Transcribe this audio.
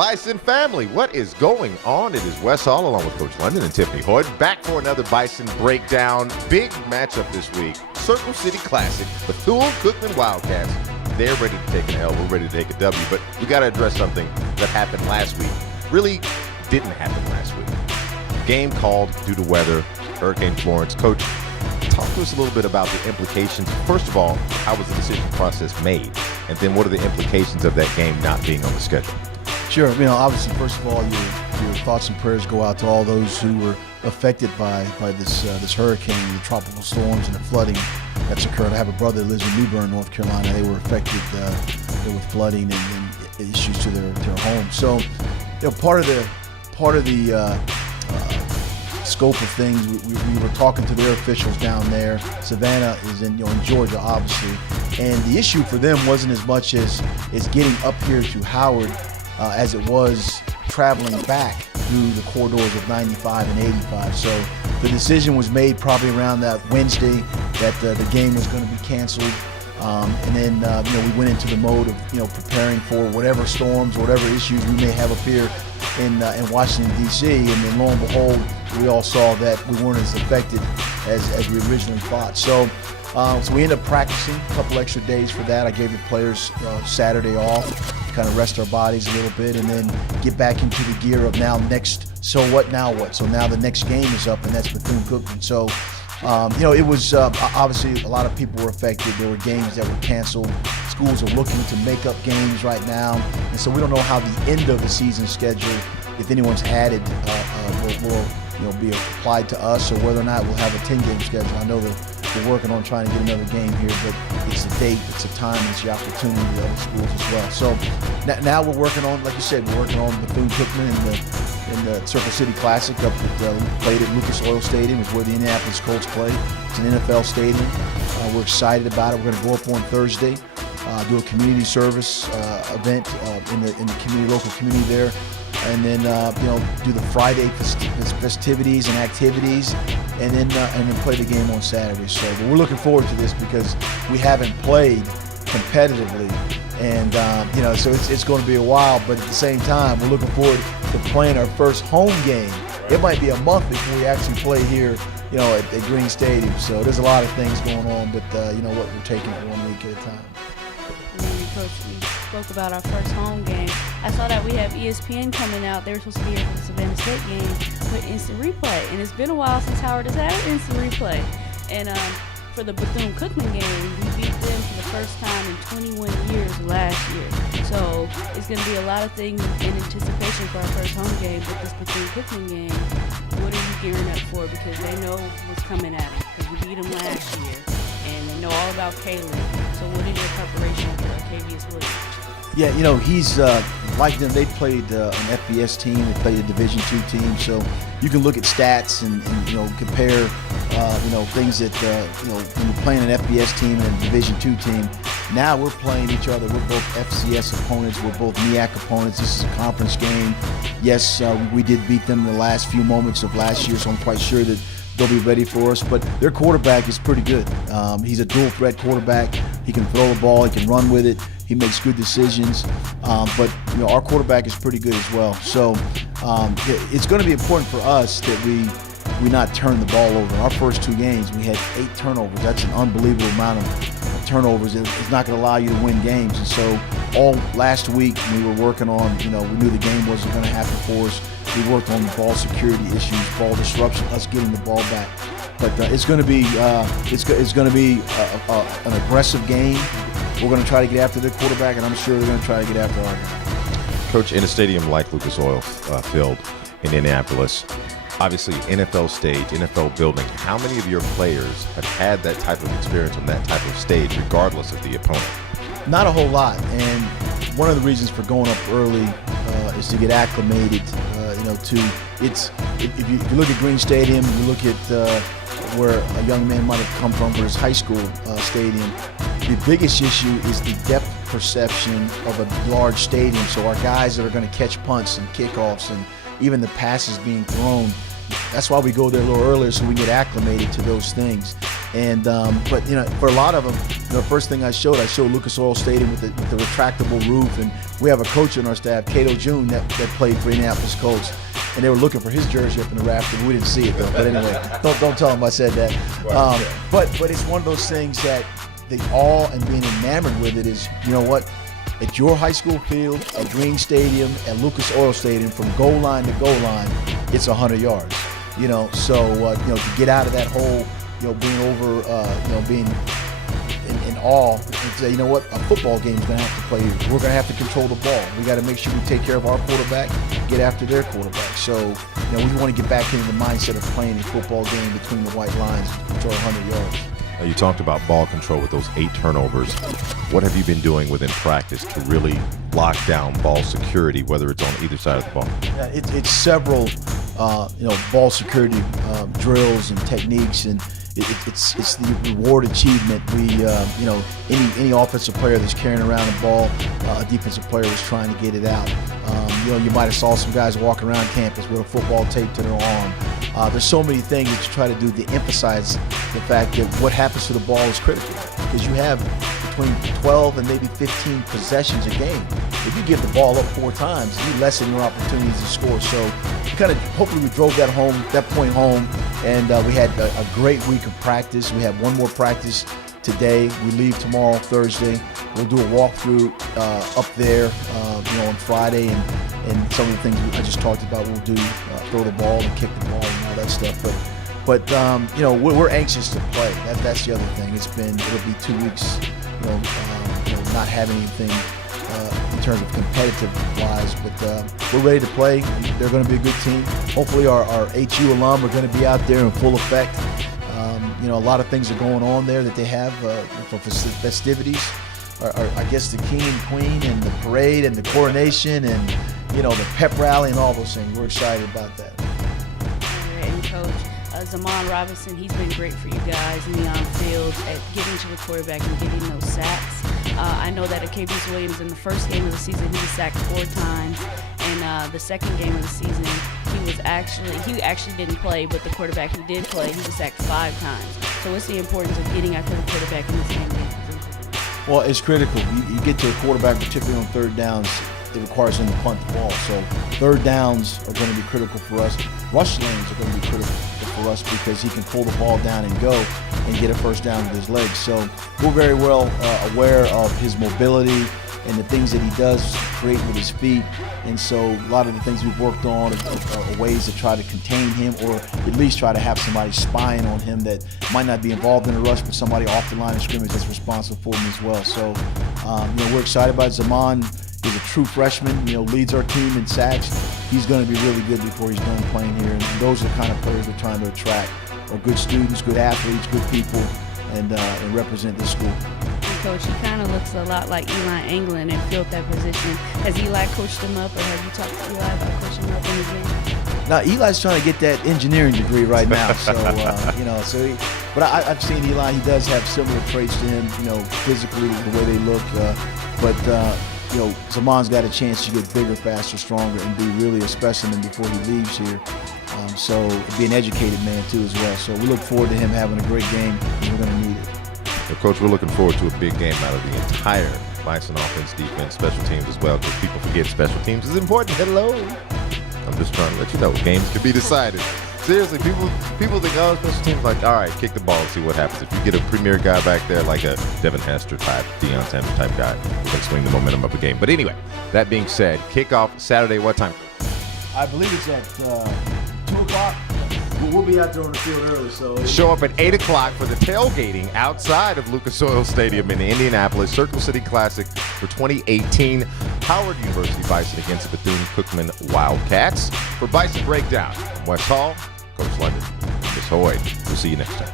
Bison family, what is going on? It is Wes Hall along with Coach London and Tiffany Hood back for another Bison breakdown. Big matchup this week. Circle City Classic, Bethune-Cookman Wildcats. They're ready to take an L. We're ready to take a W, but we got to address something that happened last week. Really didn't happen last week. Game called due to weather, Hurricane Florence. Coach, talk to us a little bit about the implications. First of all, how was the decision process made? And then what are the implications of that game not being on the schedule? Sure. Obviously, first of all, your thoughts and prayers go out to all those who were affected by this hurricane, the tropical storms, and the flooding that's occurred. I have a brother that lives in New Bern, North Carolina. They were affected with flooding and issues to their home. So, part of the scope of things, we were talking to their officials down there. Savannah is in Georgia, obviously, and the issue for them wasn't as much as getting up here to Howard as it was traveling back through the corridors of 95 and 85. So the decision was made probably around that Wednesday that the game was going to be canceled. And then we went into the mode of preparing for whatever storms, whatever issues we may have up here in Washington D.C. And then lo and behold, we all saw that we weren't as affected as we originally thought. So we ended up practicing a couple extra days for that. I gave the players Saturday off to kind of rest our bodies a little bit and then get back into the gear of now next. So what? Now what? So now the next game is up, and that's Bethune-Cookman. So it was obviously a lot of people were affected. There were games that were canceled. Schools are looking to make up games right now, and so we don't know how the end of the season schedule, if anyone's added, will be applied to us, or whether or not we'll have a 10-game schedule. I know that we're working on trying to get another game here, but it's a date, it's a time, it's the opportunity to other schools as well. So now we're working on, like you said, we're working on Bethune-Cookman in the Circle City Classic up at played at Lucas Oil Stadium, is where the Indianapolis Colts play. It's an NFL stadium. We're excited about it. We're going to go up on Thursday, do a community service event in the local community there, and then do the Friday festivities and activities, and then play the game on Saturday. So we're looking forward to this because we haven't played competitively, and so it's going to be a while. But at the same time, we're looking forward to playing our first home game. It might be a month before we actually play here, at Green Stadium. So there's a lot of things going on, but we're taking it 1 week at a time. Coach, we spoke about our first home game. I saw that we have ESPN coming out. They were supposed to be here for the Savannah State game with instant replay. And it's been a while since Howard has had instant replay. And for the Bethune-Cookman game, we beat them for the first time in 21 years last year. So it's going to be a lot of things in anticipation for our first home game. But this Bethune-Cookman game, what are you gearing up for? Because they know what's coming at them. Because we beat them last year. And they know all about Caleb. So what is your preparation for Arcavius Williams? Yeah, he's like them. They played an FBS team. They played a Division II team. So you can look at stats and compare, things that, when you're playing an FBS team and a Division II team. Now we're playing each other. We're both FCS opponents. We're both MEAC opponents. This is a conference game. Yes, we did beat them in the last few moments of last year, so I'm quite sure that they'll be ready for us, but their quarterback is pretty good. He's a dual threat quarterback. He can throw the ball, he can run with it, he makes good decisions, but our quarterback is pretty good as well. So it's going to be important for us that we not turn the ball over. Our first two games, we had 8 turnovers. That's an unbelievable amount of turnovers. It's not going to allow you to win games. And so all last week we were working on, we knew the game wasn't going to happen for us. We worked on ball security issues, ball disruption, us getting the ball back. But it's going to be an aggressive game. We're going to try to get after their quarterback, and I'm sure they're going to try to get after our guy. Coach, in a stadium like Lucas Oil Field in Indianapolis, obviously NFL stage, NFL building, how many of your players have had that type of experience on that type of stage, regardless of the opponent? Not a whole lot, and one of the reasons for going up early is to get acclimated. If you look at Green Stadium, you look at where a young man might have come from for his high school stadium. The biggest issue is the depth perception of a large stadium. So our guys that are going to catch punts and kickoffs and even the passes being thrown, that's why we go there a little earlier so we get acclimated to those things. And but for a lot of them, the first thing I showed Lucas Oil Stadium with the retractable roof, and we have a coach on our staff, Cato June, that played for Indianapolis Colts, and they were looking for his jersey up in the rafter. We didn't see it though. But anyway, don't tell them I said that. But it's one of those things that the awe and being enamored with it is, you know what? At your high school field, at Green Stadium, at Lucas Oil Stadium, from goal line to goal line, it's 100 yards. So to get out of that whole, being over, being in awe, and say, you know what, a football game is going to have to play. We're going to have to control the ball. We got to make sure we take care of our quarterback, get after their quarterback. So, we want to get back into the mindset of playing a football game between the white lines for 100 yards. Now, you talked about ball control with those 8 turnovers. What have you been doing within practice to really lock down ball security, whether it's on either side of the ball? Yeah, it's several, ball security drills and techniques, and it's the reward achievement. We, any offensive player that's carrying around the ball, a defensive player is trying to get it out. You might have saw some guys walking around campus with a football taped to their arm. There's so many things that you try to do to emphasize the fact that what happens to the ball is critical, because you have between 12 and maybe 15 possessions a game. If you give the ball up 4 times, you lessen your opportunities to score. So hopefully we drove that point home, and we had a great week of practice. We have one more practice today. We leave tomorrow, Thursday. We'll do a walkthrough up there, on Friday, and some of the things I just talked about. We'll do throw the ball and kick the ball and all that stuff. But we're anxious to play. That's the other thing. It'll be 2 weeks, not having anything in terms of competitive wise, but we're ready to play. They're going to be a good team. Hopefully our HU alum are going to be out there in full effect. A lot of things are going on there that they have for festivities. I guess the king and queen and the parade and the coronation and the pep rally and all those things. We're excited about that. And Coach Zaman Robinson, he's been great for you guys in the on-field at getting to the quarterback and getting those sacks. I know that Acabius Williams in the first game of the season he was sacked 4 times, and the second game of the season he actually didn't play, but the quarterback who did play, he was sacked 5 times. So what's the importance of getting after the quarterback in this game? Well, it's critical. You get to a quarterback, particularly on 3rd downs, it requires him to punt the ball. So 3rd downs are going to be critical for us. Rush lanes are going to be critical for us because he can pull the ball down and go and get a first down with his legs. So we're very well aware of his mobility and the things that he does create with his feet. And so a lot of the things we've worked on are ways to try to contain him, or at least try to have somebody spying on him that might not be involved in a rush, but somebody off the line of scrimmage that's responsible for him as well. So, we're excited about it. Zaman is a true freshman, leads our team in sacks. He's going to be really good before he's done playing here. And those are the kind of players we're trying to attract, are good students, good athletes, good people, and represent this school. Coach, he kind of looks a lot like Eli England and filled that position. Has Eli coached him up, or have you talked to Eli about coaching him up in the game? Now, Eli's trying to get that engineering degree right now, so, but I've seen Eli. He does have similar traits to him, physically, the way they look, Zaman's got a chance to get bigger, faster, stronger, and be really a specimen before he leaves here. So be an educated man, too, as well. So we look forward to him having a great game, and we're going to need it. Well, Coach, we're looking forward to a big game out of the entire Bison offense, defense, special teams as well, because people forget special teams is important. Hello. I'm just trying to let you know, games can be decided. Seriously, people think, special teams, like, all right, kick the ball and see what happens. If you get a premier guy back there, like a Devin Hester type, Deion Sanders type guy, who can swing the momentum of a game. But anyway, that being said, kickoff Saturday, what time? I believe it's at 2 o'clock. We'll be out there on the field early, so show up at 8 o'clock for the tailgating outside of Lucas Oil Stadium in Indianapolis, Circle City Classic for 2018. Howard University Bison against the Bethune-Cookman Wildcats. For Bison Breakdown, from West Hall, Coach London, Ms. Hoyd. We'll see you next time.